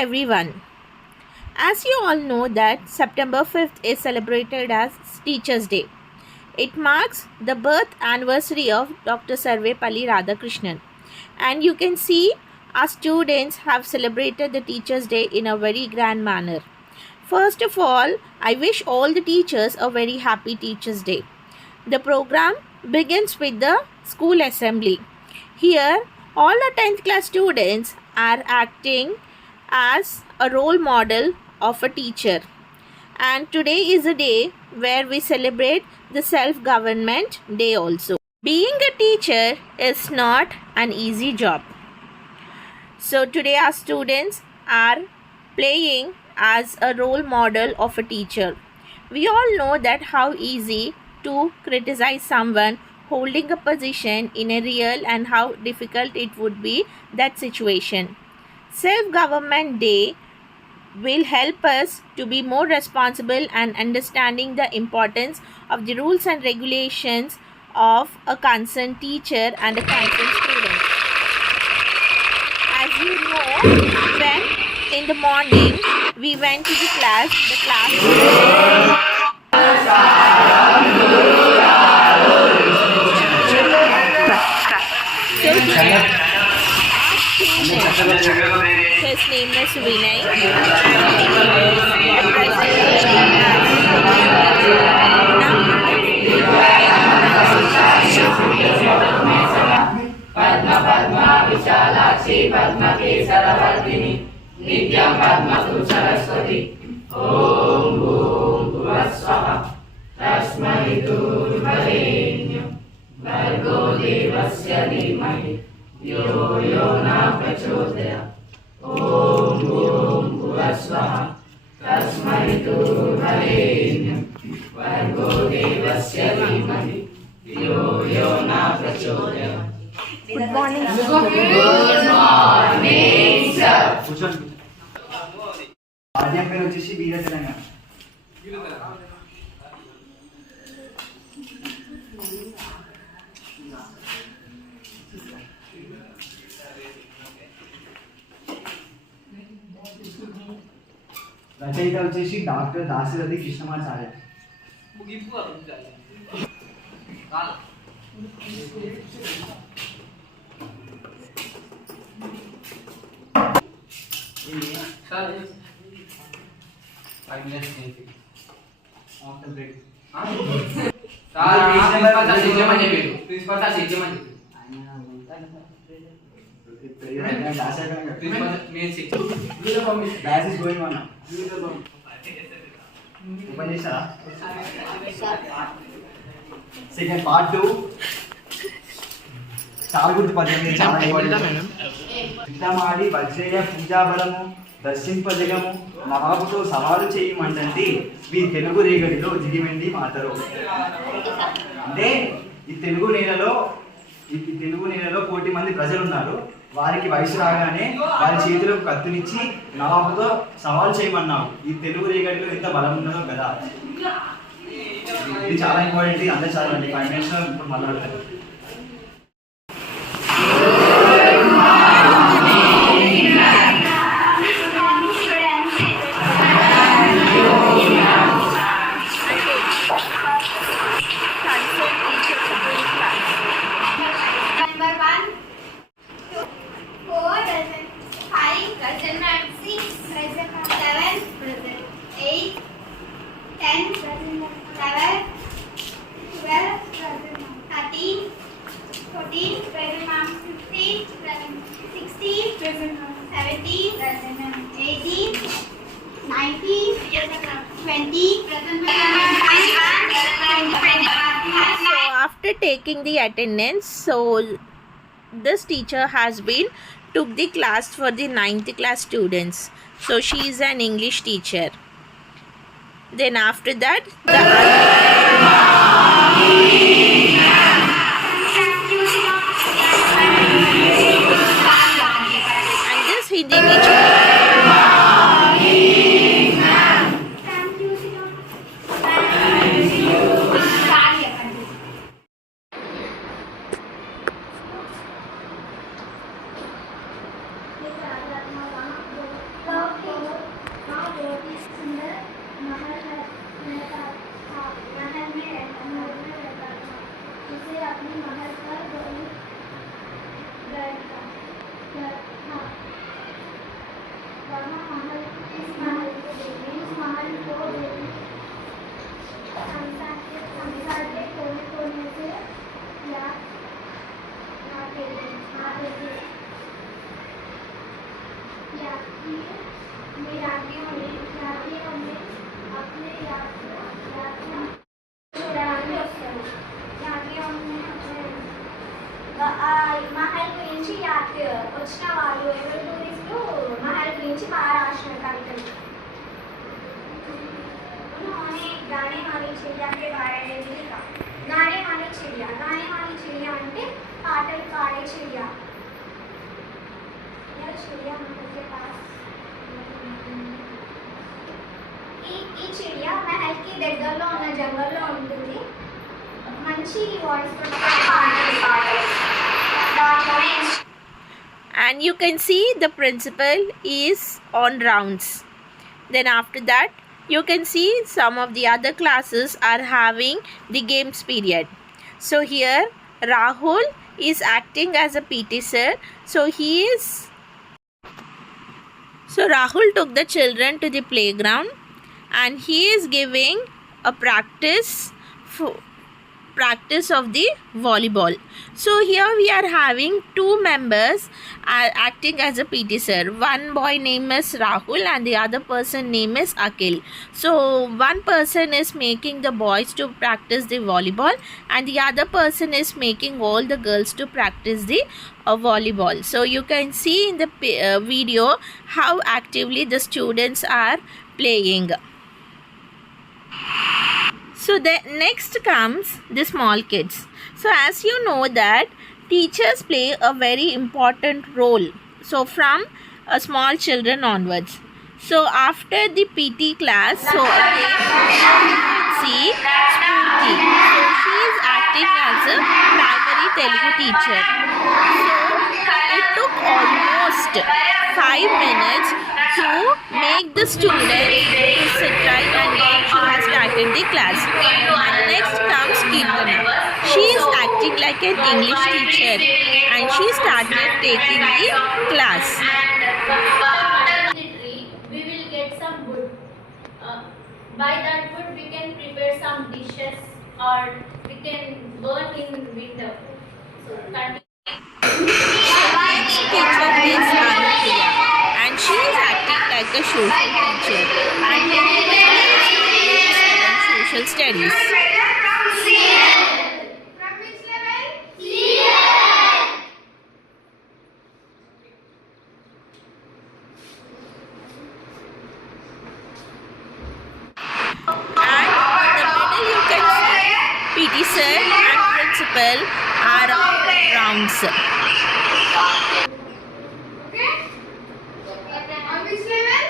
everyone. As you all know that September 5th is celebrated as Teachers' Day. It marks the birth anniversary of Dr. Sarvepalli Radhakrishnan. And you can see our students have celebrated the Teachers' Day in a very grand manner. First of all, I wish all the teachers a very happy Teachers' Day. The program begins with the school assembly. Here, all the 10th class students are acting as a role model of a teacher. And today is a day where we celebrate the self-government day also. Being a teacher is not an easy job. So today our students are playing as a role model of a teacher. We all know that how easy to criticize someone holding a position in a real and how difficult it would be that situation. Self-Government Day will help us to be more responsible and understanding the importance of the rules and regulations of a concerned teacher and a concerned student. As you know, when in the morning we went to the class his name is Vinay. Padma Padma Vishalakshi Padma Kesaravartini Nityam Padma Saraswati Om Bhum Bhuvasvaha Tasmai Durvarenyam Bhargo Devasya Dhimahi Yo Yo Na Prachodaya Om Bhum Bhuvasvaha Tasmai Durvarenyam Bhargo Devasya Dhimahi Yo Yo Na Prachodaya. Good morning. Good morning, sir. ఆద్యం పేరు వచ్చేసి వీర తెలంగాణ. రచయిత వచ్చేసి doctor Dasarathi Krishnamacharya. After break. Class is going on now. Open చేశారా? Second part 2. చాలా గుర్తు పద్యం చాలా సిద్ధమాడి వజ్రేయ పూజాబలము దర్శింపజగము నవాబుతో సవాలు చేయమంటే మీ తెలుగు రేగడిలో దిగిమండి మాతరు. అంటే ఈ తెలుగు నేలలో కోటి మంది ప్రజలు ఉన్నారు. వారికి వయసు రాగానే వారి చేతిలో కత్తునిచ్చి నవాబుతో సవాలు చేయమన్నావు. ఈ తెలుగు రేగడిలో ఎంత బలం ఉన్నదో కదా. ఇది చాలా ఇంపార్టెంట్. అందరూ చదవండి. 5 minutes ఇప్పుడు మాట్లాడతారు. So after taking the attendance, so this teacher has been took the class for the 9th class students. So she is an English teacher. Then after that, and this Hindi teacher. So उसे अपने महल पर बैठा हाँ वहाँ महल इस महल को देखने संसार के कोने कोने से महल गुరించి వచ్చిన వాళ్ళు ఎవరు టూరిస్టు महल గురించి బాగా రాసిన కవితలు उन्होंने गाने वाली चिड़िया के बारे में भी लिखा गाने वाली चिड़िया అంటే పాటలు పాడే चिड़िया यह चिड़िया महल के पास ఈ चिड़िया महल की దగ్గరలో ఉన్న జంగల్లో ఉంటుంది మంచి వాయిస్ తో పాటలు పాడాలి And you can see the principal is on rounds. Then after that you can see some of the other classes are having the games period. So here Rahul is acting as a PT sir. So Rahul took the children to the playground and he is giving a practice of the volleyball. So here we are having two members acting as a PT sir. One boy name is Rahul and the other person name is Akhil. So one person is making the boys to practice the volleyball and the other person is making all the girls to practice the volleyball. So you can see in the video how actively the students are playing. So the next comes the small kids. So as you know that teachers play a very important role. So from small children onwards. So after the PT class, so again see Spurti. So she is acting as a primary Telugu teacher. So it took almost 5 minutes to make the students to sit right and then she has started the class. And next comes Kirtana. She is acting like an English teacher and she started taking the class. We will get some wood. By that wood we can prepare some dishes or we can burn in winter. So Teacher is Anupriya and she is acting like a social teacher and social studies. From which level? And in the middle you can see PT sir and principal are on rounds. Okay? On which level?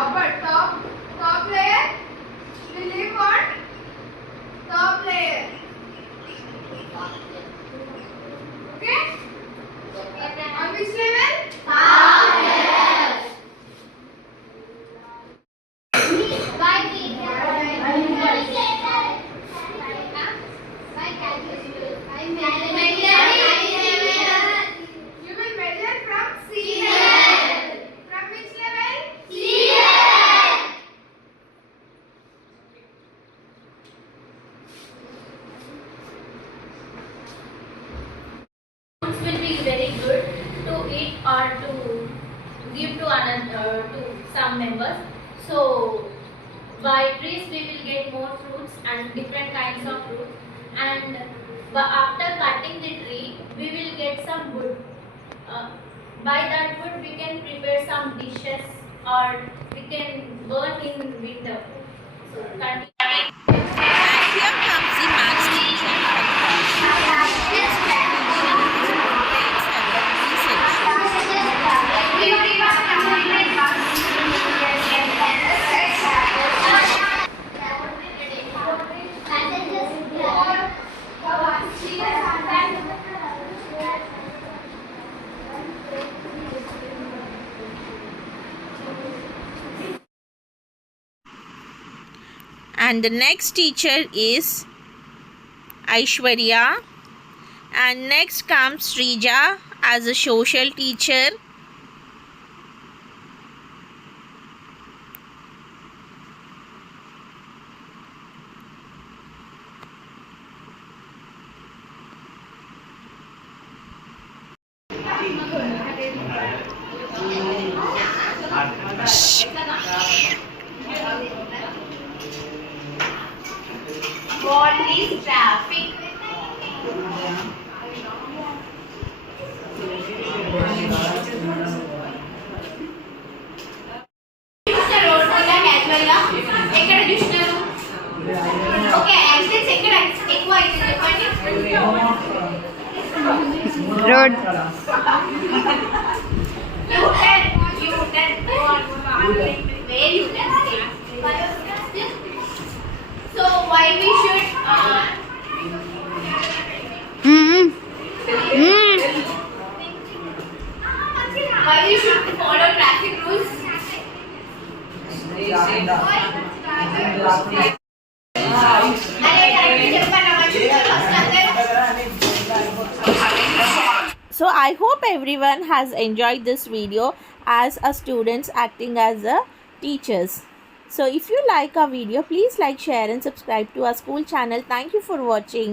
Upper top layer. We live on top layer. Okay? On which level? You will measure from sea level. From which level? fruits will be very good to eat or to give to another to some members. So by trees we will get more fruits and different kinds of fruits, and after cutting the tree we will get some wood. By that wood we can prepare some dishes or we can burn in winter. So continue. And here comes the maths teacher. And the next teacher is Aishwarya. And next comes Srija as a social teacher. What is traffic? చూసిన road మీద casual గా ఎక్కడ చూసినారు? Okay, accidents ఎక్కడ ఎక్కువ అయితే చెప్పండి. Road Where you can stay. So why we should why we should follow traffic rules? So I hope everyone has enjoyed this video as a students acting as a teachers. So if you like our video, please like, share and subscribe to our school channel. Thank you for watching.